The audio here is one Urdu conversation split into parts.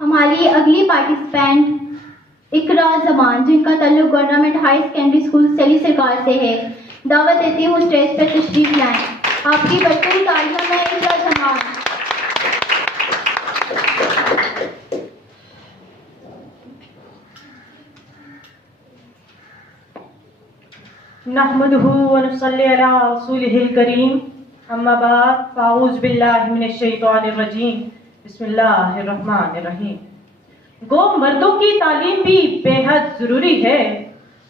ہماری اگلی پارٹیسپینٹ اقرا زمان، جن کا تعلق گورنمنٹ ہائی سیکنڈری اسکول سلی سرکار سے ہے، دعوت دیتی ہوں اسٹیج پر تشریف لائیں. آپ کی بڑی تالیوں میں اقرا زمان. نحمده ونصلي على رسوله الكريم اما بعد فاعوذ باللہ من الشیطان الرجیم بسم اللہ الرحمن الرحیم. گو مردوں کی تعلیم بھی بے حد ضروری ہے،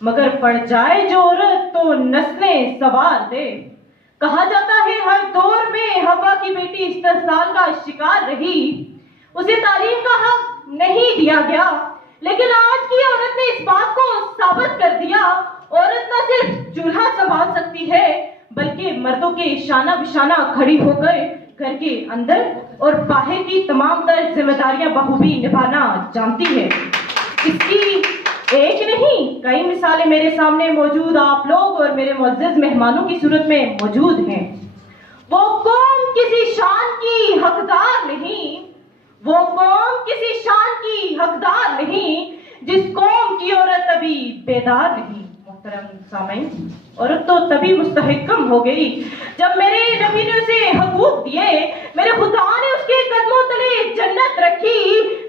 مگر پڑ جائے جو عورت تو نسلیں سوار دے. کہا جاتا ہے ہر دور میں حوا کی بیٹی استحصال کا شکار رہی، اسے تعلیم کا حق نہیں دیا گیا. لیکن آج کی عورت نے اس بات کو ثابت کر دیا، عورت نہ صرف چولہا سنبھال سکتی ہے بلکہ مردوں کے شانہ بشانہ کھڑی ہو کر گھر کے اندر اور باہر کی تمام تر ذمہ داریاں بخوبی نبھانا جانتی ہے. اس کی ایک نہیں کئی مثالیں میرے سامنے موجود آپ لوگ اور میرے معزز مہمانوں کی صورت میں موجود ہیں. وہ قوم کسی شان کی حقدار نہیں، وہ قوم کسی شان کی حقدار نہیں جس قوم کی عورت ابھی بیدار نہیں. محترم سامعین، عورت تو تبھی مستحکم ہو گئی جب میرے نبی نے اسے حقوق دیے، میرے خدا نے اس کے قدموں تلے جنت رکھی.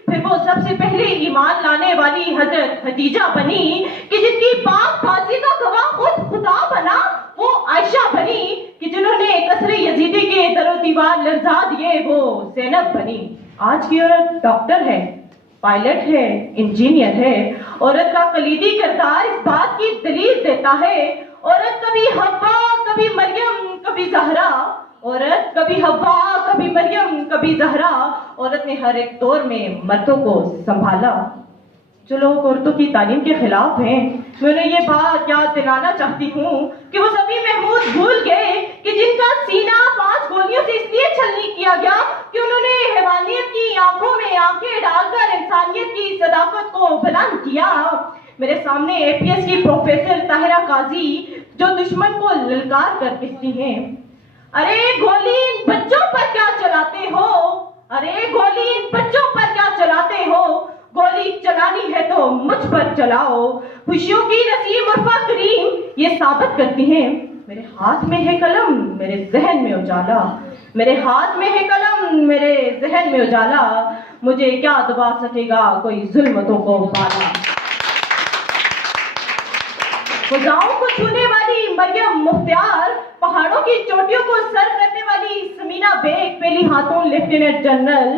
پھر وہ سب سے پہلے ایمان لانے والی حضرت خدیجہ بنی کہ جن کی پاک بازی کا گواہ خود خدا بنا. وہ عائشہ بنی کہ جنہوں نے قصر یزیدی کے در و دیوار لرزا دیے. وہ زینب بنی. آج کی عورت ڈاکٹر ہے، پائلٹ ہے، انجینئر ہے. عورت کا کلیدی کردار اس بات کی دلیل دیتا ہے، عورت کبھی حوا کبھی مریم کبھی زہرا، عورت کبھی حوا کبھی مریم کبھی زہرا. عورت نے ہر ایک دور میں مردوں کو سنبھالا. جو لوگ عورتوں کی تعلیم کے خلاف ہیں، میں انہیں یہ بات یاد دلانا چاہتی ہوں کہ وہ سبھی محمود بھول گئے کہ جن کا سینہ 5 گولیوں سے اس لیے چھلنی کیا گیا کہ انہوں نے حیوانیت کی آنکھوں میں آنکھیں ڈال کر انسانیت کی صداقت کو بلند کیا. میرے سامنے اے پی ایس کی پروفیسر طاہرہ قاضی جو دشمن کو للکار کر کہتی ہیں، ارے گولی ان بچوں پر کیا چلاتے ہو، ارے گولی ان بچوں پر کیا چلاتے ہو، گولی چلانی ہے تو مجھ پر چلاؤ. خوشیوں کی نسیم عرفہ کریم یہ ثابت کرتی ہیں، میرے ہاتھ میں ہے قلم میرے ذہن میں اجالا، میرے ہاتھ میں ہے قلم میرے ذہن میں اجالا. مجھے کیا دبا سکے گا کوئی ظلمتوں کو بالا. فضاؤں کو چھونے والی مریم مختار، پہاڑوں کی چوٹیوں کو سر کرنے والی سمینا بیگ، پہلی ہاتھوں لیفٹیننٹ جنرل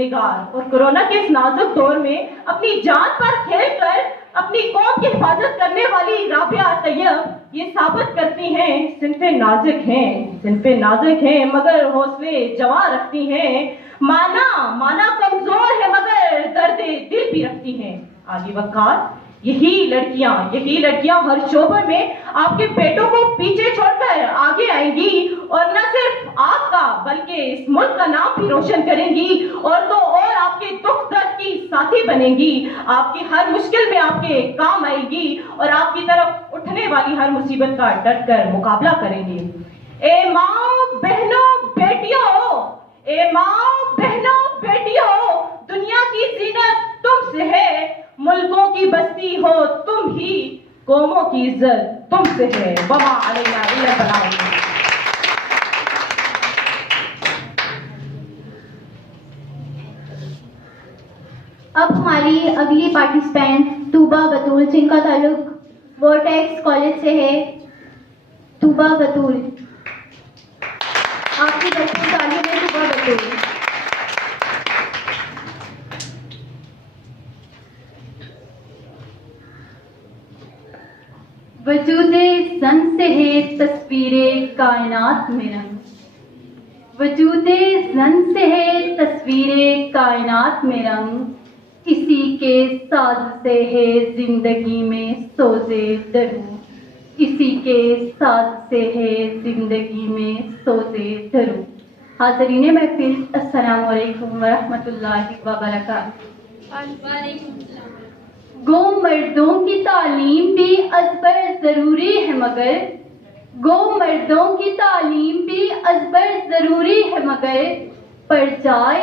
نگار، اور کورونا کے اس نازک دور میں اپنی جان پر کھیل کر اپنی قوم کی حفاظت کرنے والی رابعہ طیب یہ ثابت کرتی ہیں صنف نازک ہیں، صنف نازک ہیں مگر حوصلے جواں رکھتی ہیں. مانا کمزور ہے مگر درد دل بھی رکھتی ہیں. آگے وقار یہی لڑکیاں ہر شعبے میں آپ کے بیٹوں کو پیچھے چھوڑ کر آگے آئیں گی اور نہ صرف آپ کا بلکہ اس ملک کا نام بھی روشن کریں گی، اور تو اور آپ کے دکھ درد کی ساتھی بنیں گی. آپ کی ہر مشکل میں آپ کے کام آئے گی اور آپ کی طرف اٹھنے والی ہر مصیبت کا ڈٹ کر مقابلہ کریں گی. اے ماں بہنوں بیٹیوں، اے ماں بہنوں بیٹیوں، دنیا کی زینت تم سے ہے، ملکوں کی بستی ہو تم ہی، قوموں کی عزت تم سے ہے. وما علینا الا البلاغ. اب ہماری اگلی پارٹیسپینٹ طوبہ بطول، جن کا تعلق وورٹیکس کالج سے ہے. طوبہ بطول، آپ کی بچوں تعلیم ہے. طوبہ بطول. وجود زن سے ہے تصویر کائنات میں رنگ، وجود زن سے ہے تصویر کائنات میں رنگ، اسی کے ساز سے ہے زندگی میں سوزے درو، اسی کے ساز سے ہے زندگی میں سوزے درو. حاضرین محفل، السلام علیکم ورحمۃ اللہ وبرکاتہ. گو مردوں کی تعلیم بھی ازبر ضروری ہے مگر، گو مردوں کی تعلیم بھی ازبر ضروری ہے مگر، پڑ جائے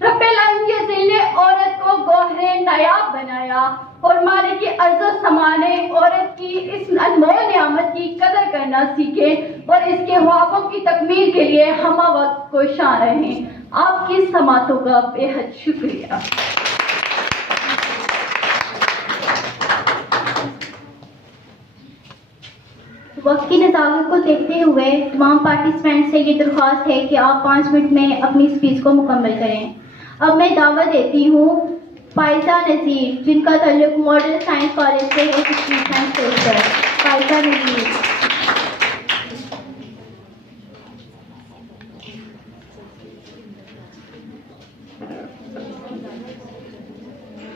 رب العالمین کے ذل نے عورت کو گوہر نایاب بنایا اور مالک کی عرض و سمانے عورت کی اس انمول نعمت کی قدر کرنا سیکھے اور اس کے خوابوں کی تکمیل کے لیے ہم وقت کوشاں رہیں۔ آپ کی سماعتوں کا بے حد شکریہ۔ وقت کی نزاکت کو دیکھتے ہوئے تمام پارٹیسپینٹ سے یہ درخواست ہے کہ آپ 5 منٹ میں اپنی اسپیچ کو مکمل کریں۔ اب میں دعوت دیتی ہوں فائزہ نذیر، جن کا تعلق ماڈل سائنس کالج سے ہے، اسپیچ اینڈ اسٹیج پر۔ فائزہ نذیر۔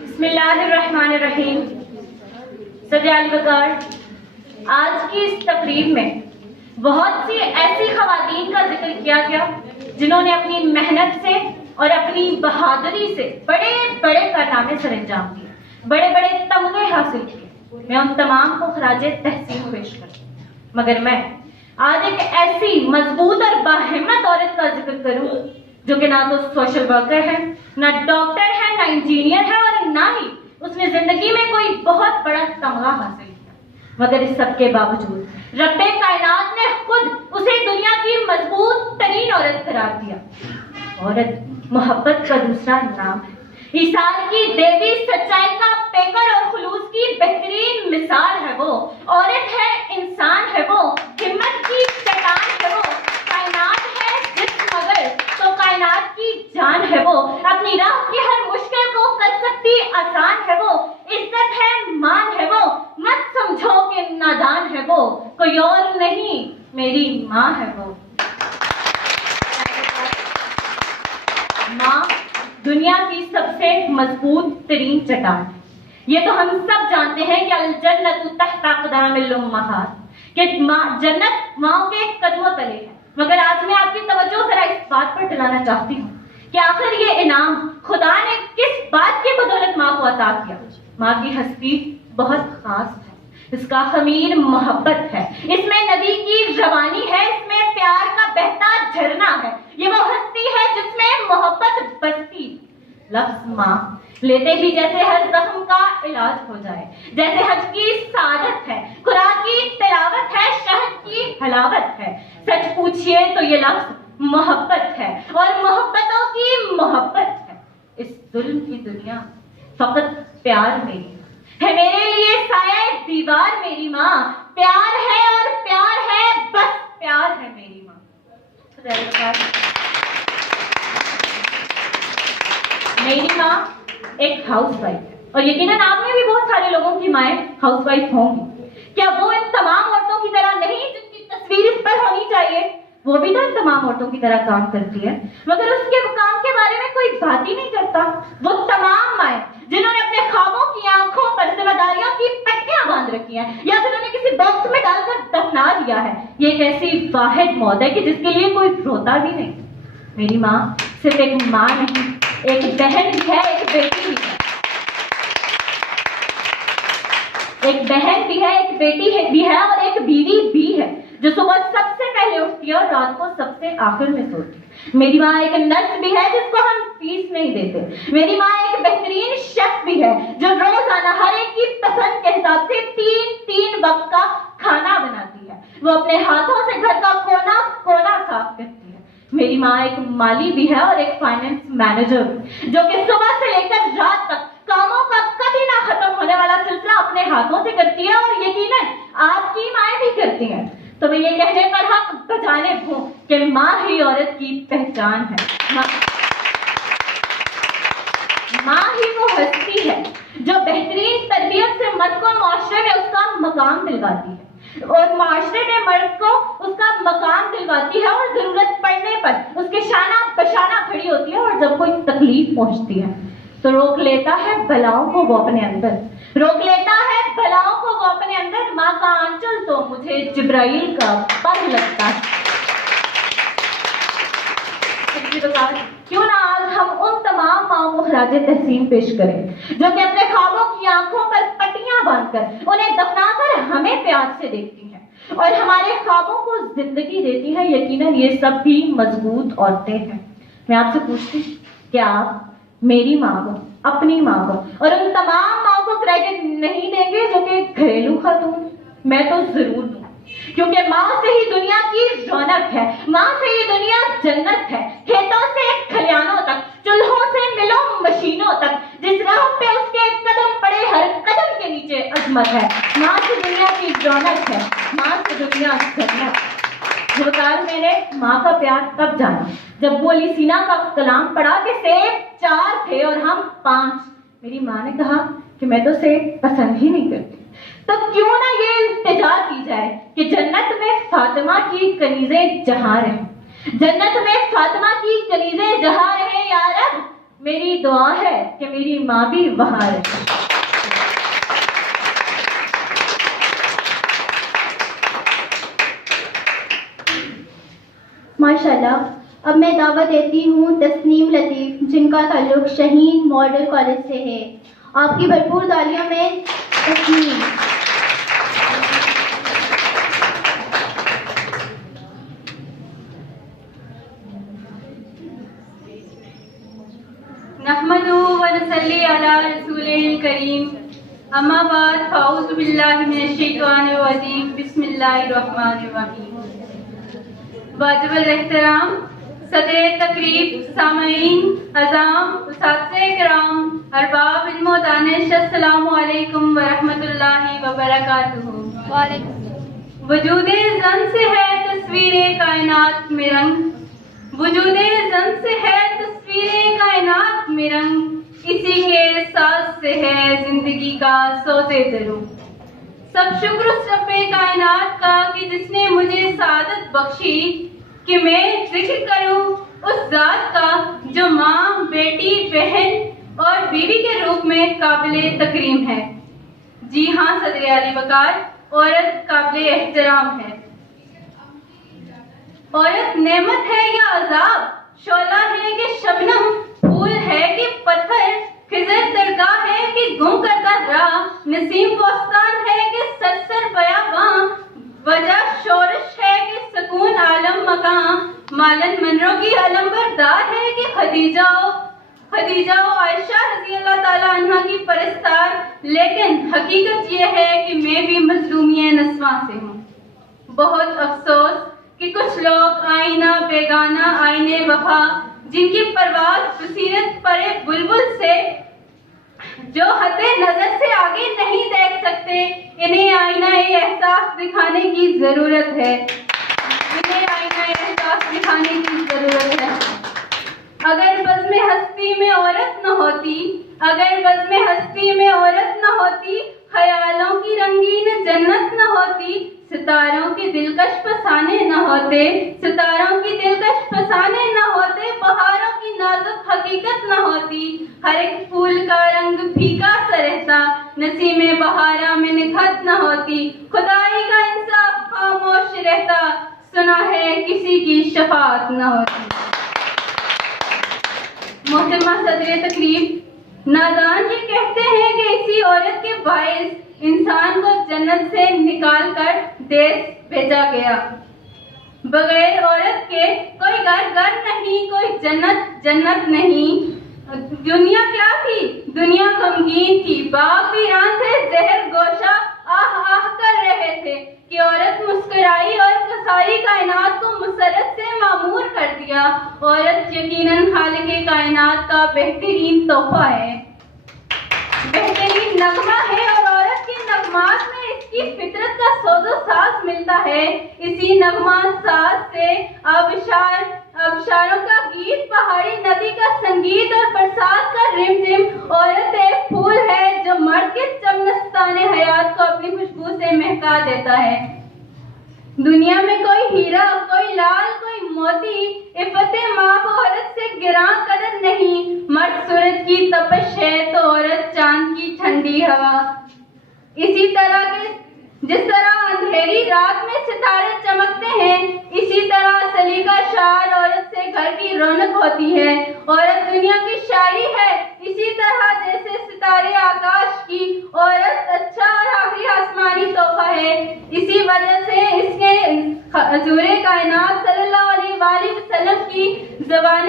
بسم اللہ الرحمن الرحیم۔ صدر الوقار، آج کی اس تقریب میں بہت سی ایسی خواتین کا ذکر کیا گیا جنہوں نے اپنی محنت سے اور اپنی بہادری سے بڑے بڑے کارنامے سر انجام دیے، بڑے بڑے تمغے حاصل کیے۔ میں ان تمام کو خراج تحسین پیش کرتی ہوں، مگر میں آج ایک ایسی مضبوط اور باہمت عورت کا ذکر کروں جو کہ نہ تو سوشل ورکر ہے، نہ ڈاکٹر ہے، نہ انجینئر ہے، اور نہ ہی اس نے زندگی میں کوئی بہت بڑا تمغہ حاصل کیا، مگر اس سب کے باوجود رب کائنات نے خود اسے دنیا کی مضبوط ترین عورت قرار دیا۔ عورت محبت کا دوسرا نام ہے، ایثار کی دیوی، سچائی کا پیکر اور خلوص کی بہترین مثال ہے وہ۔ عورت ہے، انسان ہے وہ، ہمت کی چٹان ہے وہ، کائنات ہے جسم مگر تو کائنات کی جان ہے وہ، اپنی راہ کی ہر مشکل کو کر سکتی آسان ہے وہ، عزت ہے، مان ہے وہ، مت سمجھو کہ نادان ہے وہ، کوئی اور نہیں میری ماں ہے وہ۔ ماں دنیا کی سب سے مضبوط ترین چٹان ہے۔ یہ تو ہم سب جانتے ہیں کہ الجنت تحت اقدام الامہات، کہ جنت ماں کے قدموں تلے ہے، مگر آج میں آپ کی توجہ ذرا اس بات پر دلانا چاہتی ہوں کہ آخر یہ انعام خدا نے کس بات کی بدولت ماں کو عطا کیا۔ ماں کی ہستی بہت خاص ہے، اس کا خمیر محبت ہے، اس میں ندی کی روانی ہے، اس میں پیار کا بہتا جھرنا ہے، یہ وہ ہستی ہے جس میں محبت بستی۔ لفظ ماں لیتے ہی جیسے ہر زخم کا علاج ہو جائے، جیسے حج کی سعادت ہے، قرآن کی تلاوت ہے، شہد کی حلاوت ہے۔ سچ پوچھئے تو یہ لفظ محبت ہے، اور محبتوں کی محبت ہے۔ اس ظلم کی دنیا فقط پیار میری ہے، میرے لیے سایہ دیوار میری ماں، پیار ہے اور پیار ہے، بس پیار ہے میری ماں۔ میری ماں ایک ہاؤس وائف ہے، اور یقیناً آپ میں بھی بہت سارے لوگوں کی مائیں ہاؤس وائف ہوں گی۔ کیا وہ ان تمام عورتوں کی طرح نہیں جن کی تصویر اس پر ہونی چاہیے؟ وہ بھی تو ان تمام عورتوں کی طرح کام کرتی ہے، مگر اس کے کام کے بارے میں کوئی بات ہی نہیں کرتا۔ وہ تمام مائیں جنہوں نے اپنے خوابوں کی آنکھوں پر ذمہ داریوں کی پٹیاں باندھ رکھی ہیں، یا پھر انہیں کسی باکس میں ڈال کر دفنا دیا ہے، یہ ایک ایسی واحد موت ہے کہ جس کے لیے کوئی روتا بھی نہیں۔ میری ماں صرف ایک ماں نہیں، ایک بہن بھی ہے، ایک بیٹی بھی ہے، ایک بہن بھی ہے، ایک بیٹی بھی ہے، اور ایک بیوی بھی ہے جو صبح سب سے پہلے اٹھتی ہے اور رات کو سب سے آخر میں سوتی ہے۔ میری ماں ایک نرس بھی ہے جس کو ہم فیس نہیں دیتے۔ میری ماں ایک بہترین شیف بھی ہے جو روزانہ ہر ایک کی پسند کے حساب سے 3 وقت کا کھانا بناتی ہے۔ وہ اپنے ہاتھوں سے گھر کا کونا کونا صاف کرتی ہے۔ میری ماں ایک مالی بھی ہے اور ایک فائنینس مینیجر بھی، جو کہ صبح سے لے کر رات تک کاموں کا کبھی نہ ختم ہونے والا سلسلہ اپنے ہاتھوں سے کرتی ہے، اور یقیناً آپ کی مائیں بھی کرتی ہیں۔ تو میں یہ کہنے پر حق بجانب ہوں کہ ماں ہی عورت کی پہچان ہے، ماں ہی وہ ہستی ہے جو بہترین تربیت سے مرد کو معاشرے میں اس کا مقام دلواتی ہے، اور معاشرے میں مرد کو اس کا مقام دلواتی ہے، اور ضرورت پڑنے پر اس کے شانہ بشانہ کھڑی ہوتی ہے، اور جب کوئی تکلیف پہنچتی ہے تو روک لیتا ہے بلاؤں کو وہ اپنے اندر، روک لیتا ہے بلاؤں کو وہ اپنے اندر۔ ماں کا آنچل تو مجھے جبرائیل کا پر لگتا ہے۔ کیوں نہ آج ہم ان تمام ماؤں کو خراج تحسین پیش کریں جو کہ اپنے خوابوں کی آنکھوں پر پٹیاں باندھ کر انہیں دفنا کر ہمیں پیار سے دیکھتی ہیں اور ہمارے خوابوں کو زندگی دیتی ہیں۔ یقیناً یہ سب بھی مضبوط عورتیں ہیں۔ میں آپ سے پوچھتی ہوں کہ آپ میری ماں کو، اپنی ماں کو اور ان تمام ماں کو کریڈٹ نہیں دیں گے جو کہ گھریلو خاتون؟ میں تو ضرور دوں، کیونکہ ماں سے ہی دنیا کی رونق ہے، ماں سے ہی دنیا جنت ہے، کھیتوں سے کھلیانوں تک، چولہوں سے ملوں مشینوں تک، جس راہ پہ اس کے قدم پڑے ہر قدم کے نیچے عظمت ہے۔ ماں سے دنیا کی رونق ہے، ماں سے دنیا جنت۔ گلوکار میں نے ماں کا پیار تب جانا جب وہ علی سینا کا کلام پڑھا کہ سیب 4 تھے اور ہم 5۔ میری ماں نے کہا کہ میں تو سیب پسند ہی نہیں کرتی۔ تب کیوں نہ یہ التجا کی جائے کہ جنت میں فاطمہ کی کنیزیں جہاں رہیں، جنت میں فاطمہ کی کنیزیں جہاں رہیں یا رب، میری دعا ہے کہ میری ماں بھی وہاں رہے۔ ماشاءاللہ۔ اب میں دعوت دیتی ہوں تسنیم لطیف، جن کا تعلق شہین ماڈل کالج سے ہے۔ آپ کی بھرپور تالیوں میں تسنیم۔ نحمدہ ونصلی علی رسولہ الکریم، اما بعد فاعوذ باللہ من الشیطان الرجیم، بسم اللہ الرحمن الرحیم۔ واجب الاحترام صدر تقریب، سامعین اعظام، اساتذہ کرام، ارباب علم و دانش، السلام علیکم ورحمۃ اللہ وبرکاتہ۔ وعلیکم۔ وجود زن سے ہے تصویر کائنات میں رنگ، وجود زن سے ہے تصویر کائنات میں رنگ، اسی کے احساس سے ہے زندگی کا سوز درو۔ سب شکر اس رب کائنات کا کہ جس نے مجھے سعادت بخشی کہ میں ذکر کروں اس ذات کا جو ماں، بیٹی، بہن اور بیوی کے روپ میں قابل تکریم ہے۔ جی ہاں صدر عالی وقار، عورت قابل احترام ہے۔ عورت نعمت ہے یا عذاب، شعلہ ہے کہ شبنم، پھول ہے کہ پتھر، خضر درگاہ ہے کہ گم کردہ راہ، نسیم بوستان ہے کہ سرسر بیاباں، وجہ شورش ہے کہ سکون عالم مکان، مالن منرو کی علم بردار ہے کہ خدیجہ و عائشہ رضی اللہ تعالیٰ عنہ کی پرستار، لیکن حقیقت یہ ہے کہ میں بھی مظلومیہ نسواں سے ہوں۔ بہت افسوس کہ کچھ لوگ آئینہ بیگانہ آئینے وفا، جن کی پرواز بصیرت پرے بلبل سے، جو حد نظر سے آگے نہیں دیکھ سکتے، انہیں آئینہ احساس دکھانے کی ضرورت ہے، انہیں آئینہ احساس دکھانے کی ضرورت ہے۔ اگر بزم ہستی میں عورت نہ ہوتی، اگر بزم ہستی میں عورت نہ ہوتی، خیالوں کی رنگین جنت نہ ہوتی، ستاروں کے دلکش فسانے نہ ہوتے، ستاروں کی دلکش فسانے نہ ہوتے، بہاروں کی نازک حقیقت نہ ہوتی، ہر ایک پھول کا رنگ پھیکا سا رہتا، نسیم بہارا میں نکھت نہ ہوتی، خدائی کا انصاف خاموش رہتا، سنا ہے کسی کی شفاعت نہ ہوتی۔ محترمہ صدر تقریب، نادان یہ کہتے ہیں کہ اسی عورت کے باعث انسان کو جنت سے نکال کر دیس بھیجا گیا۔ بغیر عورت کے کوئی گھر نہیں، کوئی جنت نہیں۔ دنیا کیا تھی؟ دنیا غمگین تھی، باغ ویران تھے، زہر گوشہ آہ آہ کر رہے تھے کہ عورت مسکرائی اور ساری کائنات کو مسرت سے معمور کر دیا۔ عورت یقیناً خالق کائنات کا بہترین تحفہ ہے، بہترین نغمہ ہے، اور عورت کے نغمات میں اس کی فطرت کا سوز و ساز ملتا ہے۔ اسی نغمہ ساز سے آبشاروں کا گیت، پہاڑی ندی کا سنگیت اور برسات کا رم جم۔ عورت ایک پھول ہے جو مرد کے چمنستان حیات کو اپنی خوشبو سے مہکا دیتا ہے۔ دنیا میں کوئی ہیرا، کوئی لال، کوئی موتی، عفت ماں کو عورت سے گراں قدر نہیں۔ مرد سورج کی تپش ہے تو عورت چاند کی ٹھنڈی ہوا۔ اسی طرح جس طرح اندھیری رات میں ستارے چمکتے ہیں، اسی طرح سلیقہ شعر عورت سے گھر کی رونق ہوتی ہے۔ عورت دنیا کی شاعری ہے، اسی طرح جیسے ستارے آکاش کی، عورت اچھا اور آخری آسمانی تحفہ ہے۔ اسی وجہ سے اس کے حضور کائنات صلی اللہ علیہ وآلہ وسلم کی زبان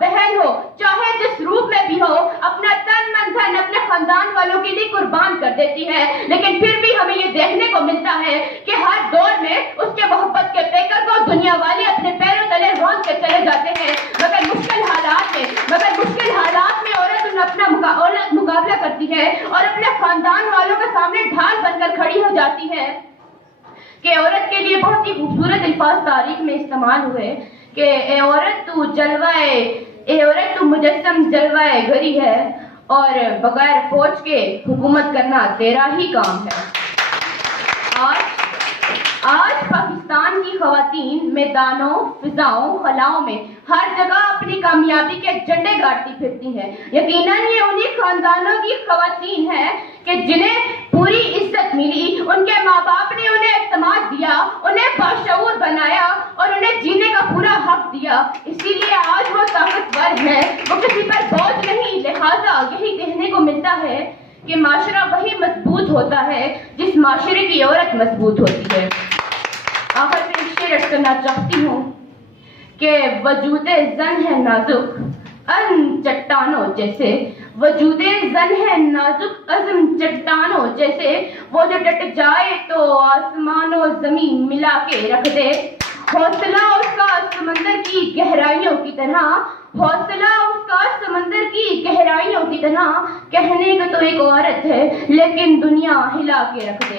بہن ہو چاہے جس روپ میں بھی ہو اپنا تن من دھن اپنے خاندان والوں کے لیے قربان کر دیتی ہے، لیکن پھر بھی ہمیں یہ دیکھنے کو ملتا ہے کہ ہر دور میں اس کے محبت کے پیکر کو دنیا والے اپنے پیروں تلے رون کے چلے جاتے ہیں، مگر مشکل حالات میں عورت مقابلہ کرتی ہے اور اپنے خاندان والوں کے سامنے ڈھال بن کر کھڑی ہو جاتی ہے کہ عورت کے لیے بہت ہی خوبصورت الفاظ تاریخ میں استعمال ہوئے کہ اے عورت تو مجسم جلوائے گری ہے اور بغیر فوج کے حکومت کرنا تیرا ہی کام ہے۔ آج پاکستان کی خواتین میدانوں فضاؤں خلاؤں میں ہر جگہ اپنی کامیابی کے جھنڈے گاڑتی پھرتی ہیں۔ یقیناً یہ انہی خاندانوں کی خواتین ہیں کہ جنہیں پوری عزت ملی، ان کے ماں باپ نے انہیں اعتماد دیا، انہیں باشعور بنایا اور انہیں جینے کا پورا حق دیا، اسی لیے آج وہ طاقتور ہے، وہ کسی پر بوجھ نہیں۔ لہٰذا یہی دیکھنے کو ملتا ہے کہ معاشرہ وہی مضبوط ہوتا ہے جس معاشرے کی عورت مضبوط ہوتی ہے۔ آخر میں ایک شعر ارد کرنا چاہتی ہوں کہ وجود زن ہے نازک عزم چٹانوں جیسے، وجود زن ہے نازک عزم چٹانوں جیسے، وہ جو ڈٹ جائے تو آسمان و زمین ملا کے رکھ دے، حوصلہ اس کا سمندر کی گہرائیوں کی طرح، حوصلہ اس کا سمندر کی گہرائیوں کی طرح، کہنے کو تو ایک عورت ہے لیکن دنیا ہلا کے رکھ دے۔